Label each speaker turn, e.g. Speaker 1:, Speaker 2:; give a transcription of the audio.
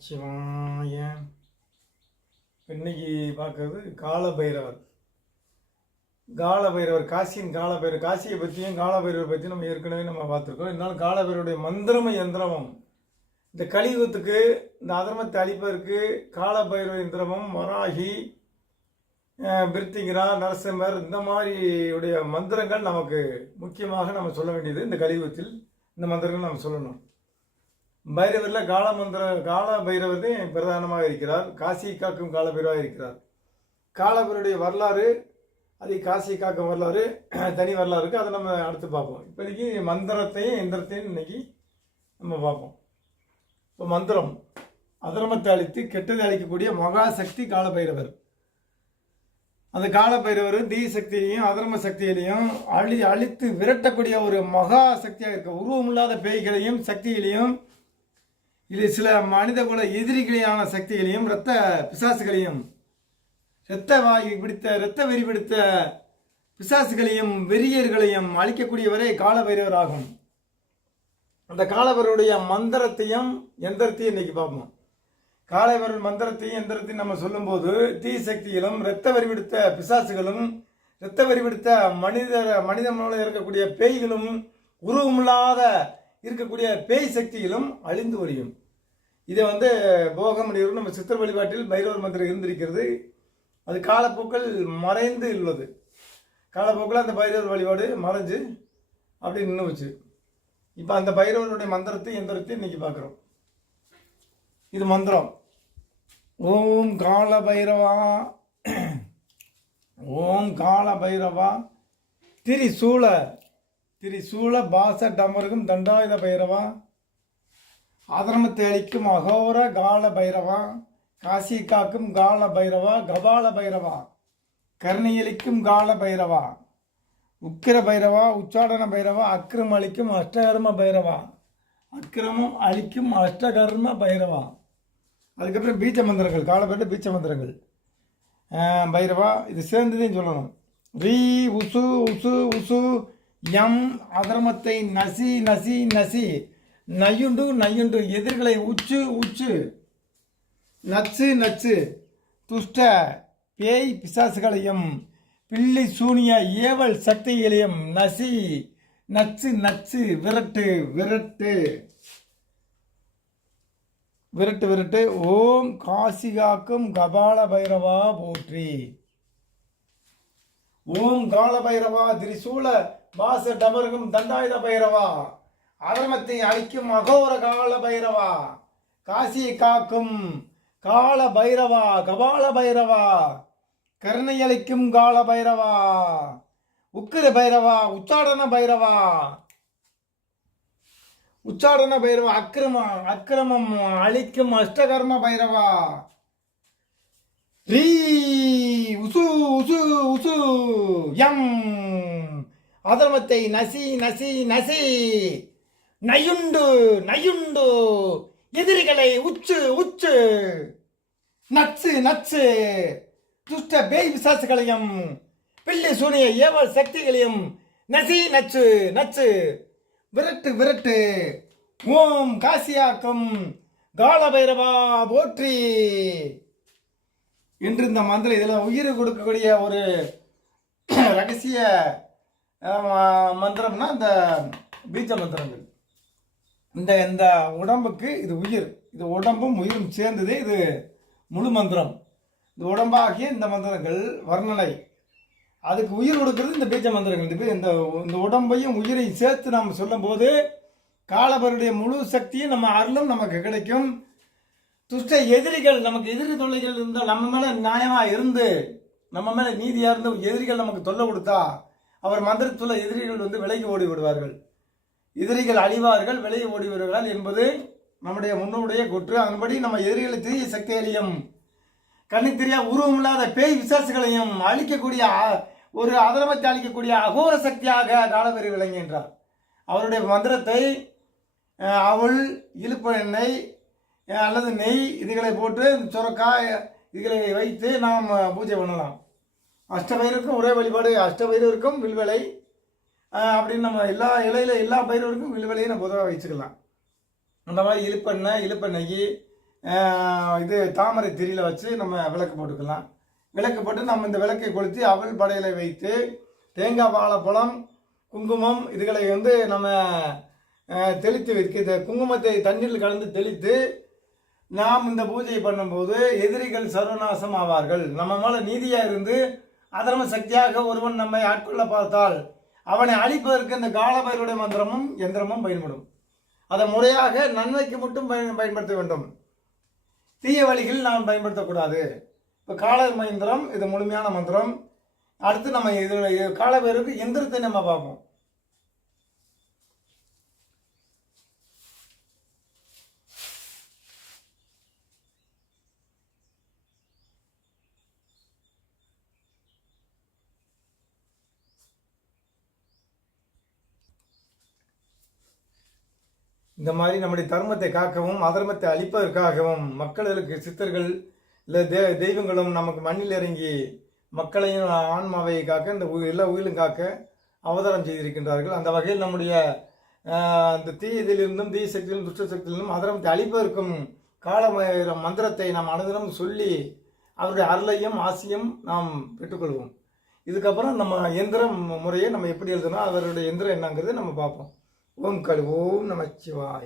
Speaker 1: நமச்சிவாய இன்னைக்கு பார்க்கறது கால காலபைரவர் கால பைரவர் காசியின் காலபைரவர் காசியை பற்றியும் கால பைரவர் பற்றியும் நம்ம ஏற்கனவே நம்ம பார்த்துருக்கோம் இருந்தாலும் காலபைரவருடைய மந்திரமும் மந்திரம யந்திரமும் இந்த கலியுகத்துக்கு இந்த அதர்மத்தை அழிப்பதற்கு கால பைரவ யந்திரமும் வராகி பிரித்திங்கிரா நரசிம்மர் இந்த மாதிரி உடைய மந்திரங்கள் நமக்கு முக்கியமாக நம்ம சொல்ல வேண்டியது இந்த கலியுகத்தில் இந்த மந்திரங்கள் நம்ம சொல்லணும். பைரவரில் காலமந்திர கால பைரவர் தான் பிரதானமாக இருக்கிறார். காசி காக்கும் கால பைரவாக இருக்கிறார். காலபைரவருடைய வரலாறு அது காசி காக்கும் வரலாறு தனி வரலாறு இருக்குது அதை நம்ம அடுத்து பார்ப்போம். இப்போதைக்கு மந்திரத்தையும் எந்திரத்தையும் இன்னைக்கு நம்ம பார்ப்போம். இப்போ மந்திரம். அதர்மத்தை அழித்து கெட்டதை அழிக்கக்கூடிய மகாசக்தி காலபைரவர். அந்த காலபைரவர் தீ சக்தியிலையும் அதர்ம சக்தியிலையும் அழி அழித்து விரட்டக்கூடிய ஒரு மகா சக்தியாக இருக்க உருவமில்லாத பேய்களையும் சக்திகளையும் இல்லை சில மனித குல எதிரிகளையான சக்திகளையும் இரத்த பிசாசுகளையும் இரத்த வாயு பிடித்த இரத்த வெறி பிடித்த பிசாசுகளையும் வெறியர்களையும் அழிக்கக்கூடியவரே காலபைரவர் ஆகும். அந்த காலபைரவருடைய மந்திரத்தையும் எந்திரத்தையும் இன்னைக்கு பார்ப்போம். காலபைரவர் மந்திரத்தையும் எந்திரத்தையும் நம்ம சொல்லும்போது தீ சக்திகளும் இரத்த வெறி பிடித்த பிசாசுகளும் இரத்த வெறி பிடித்த மனித மனித இருக்கக்கூடிய பேய்களும் உருவமில்லாத இருக்கக்கூடிய பேய் சக்திகளும் அழிந்து ஒழியும் இதை வந்து போகமுடியும் நம்ம சித்தர் வழிபாட்டில் பைரவர் மந்திரம் இருந்திருக்கிறது. அது காலப்போக்கில் மறைந்து உள்ளது காலப்போக்கில் அந்த பைரவர் வழிபாடு மறைஞ்சு அப்படி நின்று வச்சு இப்போ அந்த பைரவருடைய மந்திரத்தை எந்திரத்தையும் இன்னைக்கு பார்க்குறோம். இது மந்திரம். ஓம் கால பைரவா ஓம் கால பைரவா திரிசூல திரிசூல பாச டமருகும் தண்டாயுத பைரவா அதர்மத்தை அளிக்கும் அகோர கால பைரவா காசி காக்கும் கால பைரவா கபால பைரவா கருணையளிக்கும் கால பைரவா உக்கிர பைரவா உச்சாடன பைரவா அக்கிரம் அளிக்கும் அஷ்டகர்ம பைரவா அக்கிரமம் அளிக்கும் அஷ்டகர்ம பைரவா அதுக்கப்புறம் பீச்ச மந்திரங்கள் காலப்பட்ட பீச்ச மந்திரங்கள் பைரவா இது சேர்ந்ததையும் சொல்லணும். ரீ உசு உசு உசு எம் அதர்மத்தை நசி நசி நசி. நயுண்டு நயுண்டு எதிர்களை உச்சு உச்சு. நச்சு நச்சு. துஷ்ட பேய் பிசாசுகளையும் பில்லி சூனிய ஏவல் சக்திகளையும் நசி. நச்சு நச்சு விரட்டு விரட்டு. விரட்டு விரட்டு. ஓம் காசிகாக்கும் கபால பைரவா போற்றி. ஓம் கால பைரவா திரிசூல வாச டமருகும் தண்டாயுத பைரவா. அதர்மத்தை அழிக்கும் அகோர கால பைரவா காசியை காக்கும் கால பைரவா கபால பைரவா கருணை அளிக்கும் கால பைரவா. உக்கிர பைரவா உச்சாடன பைரவா உச்சாடன பைரவா அக்கிரம அக்கிரமம் அழிக்கும் அஷ்டகர்ம பைரவா. ரீ உசு உசு உசு எம் அதர்மத்தை நசி நசி நசி. நயுண்டு நயுண்டு. எதிரிகளை உச்சு உச்சு. நச்சு நச்சு. துஷ்ட பேய் விசாசுகளையும் பிள்ளை சூனிய ஏவல் சக்திகளையும் நசி நச்சு நச்சு. விரட்டு விரட்டு. ஓம் காசியாக்கும். கால பைரவா போற்றி. என்று இந்த மந்திரம் இதில் உயிர் கொடுக்கக்கூடிய ஒரு ரகசிய மந்திரம்னா இந்த பீஜ மந்திரங்கள். இந்த இந்த உடம்புக்கு இது உயிர். இது உடம்பும் உயிரும் சேர்ந்தது இது முழு மந்திரம். இந்த உடம்பாகிய இந்த மந்திரங்கள் வர்ணனை. அதுக்கு உயிர் கொடுக்கறது இந்த பீஜ மந்திரங்கள். இந்த இந்த இந்த உடம்பையும் உயிரையும் சேர்த்து நாம் சொல்லும்போது காலபருடைய முழு சக்தியும் நம்ம அருளும் நமக்கு கிடைக்கும். துஷ்ட எதிரிகள் நமக்கு எதிரி தொல்லைகள் இருந்தால் நம்ம மேலே நியாயமாக இருந்து நம்ம மேலே நீதியாக இருந்து எதிரிகள் நமக்கு தொல்லை கொடுத்தா அவர் மந்திரத்துள்ள எதிரிகள் வந்து விலகி ஓடி விடுவார்கள் எதிரிகள் அழிவார்கள் விளைய ஓடி என்பது நம்முடைய முன்னோடைய கொற்று. அதன்படி நம்ம எதிரிகளை தீய சக்திகளையும் கண்ணு தெரியா உருவமில்லாத பேய் விசாசுகளையும் அழிக்கக்கூடிய ஒரு அதரமத்தை அழிக்கக்கூடிய அகோர சக்தியாக காலபெரி விளங்குகின்றார். அவருடைய மந்திரத்தை அவள் இழுப்பு எண்ணெய் அல்லது நெய் இதுகளை போட்டு சுரக்காய் இதுகளை வைத்து நாம் பூஜை பண்ணலாம். அஷ்டபைரருக்கும் ஒரே வழிபாடு அஷ்டபைரருக்கும் வில்வலை அப்படின்னு நம்ம எல்லா இலையில எல்லா பயிர்களுக்கும் வில்வலையும் நம்ம பொதுவாக வச்சுக்கலாம். அந்த மாதிரி இழுப்பெண்ணெய் இழுப்பெண்ணெய் இது தாமரை திரியில் வச்சு நம்ம விளக்கு போட்டுக்கலாம். விளக்கு போட்டு நம்ம இந்த விளக்கை கொளுத்தி அவள் படையில வைத்து தேங்காய் வாழைப்பழம் குங்குமம் இதுகளை வந்து நம்ம தெளித்து வைக்க இந்த குங்குமத்தை தண்ணீரில் கலந்து தெளித்து நாம் இந்த பூஜையை பண்ணும்போது எதிரிகள் சர்வநாசம் ஆவார்கள் நம்ம மேலே நீதியாக இருந்து அதர்ம சக்தியாக ஒருவன் நம்மை ஆட்கொள்ள பார்த்தால் அவனை அழிப்பதற்கு இந்த காலபைரவருடைய மந்திரமும் எந்திரமும் பயன்படும். அதை முறையாக நன்மைக்கு மட்டும் பயன் பயன்படுத்த வேண்டும். தீய வழிகளில் நாம் பயன்படுத்தக்கூடாது. இப்போ கால மந்திரம் இது முழுமையான மந்திரம். அடுத்து நம்ம இது காலபைரவருக்கு எந்திரத்தை நம்ம பார்ப்போம். இந்த மாதிரி நம்முடைய தர்மத்தை காக்கவும் அதர்மத்தை அழிப்பதற்காகவும் மக்களுக்கு சித்தர்கள் இல்லை தே தெய்வங்களும் நமக்கு மண்ணில் இறங்கி மக்களையும் ஆன்மாவை காக்க இந்த உயிர் எல்லா உயிரும் காக்க அவதாரம் செய்திருக்கின்றார்கள். அந்த வகையில் நம்முடைய ஆஹ், அந்த தீயதிலிருந்தும் தீய சக்தியிலும் துஷ்ட சக்தியிலும் அதர்மத்தை அழிப்பதற்கும் கால மந்திரத்தை நாம் அனுதினம் சொல்லி அவருடைய அருளையும் ஆசையும் நாம் பெற்றுக்கொள்வோம். இதுக்கப்புறம் நம்ம எந்திரம் முறையை நம்ம எப்படி எழுதணும் அவருடைய எந்திரம் என்னங்கிறதை நம்ம பார்ப்போம். ஓம் கல் ஓம் நமச்சிவாய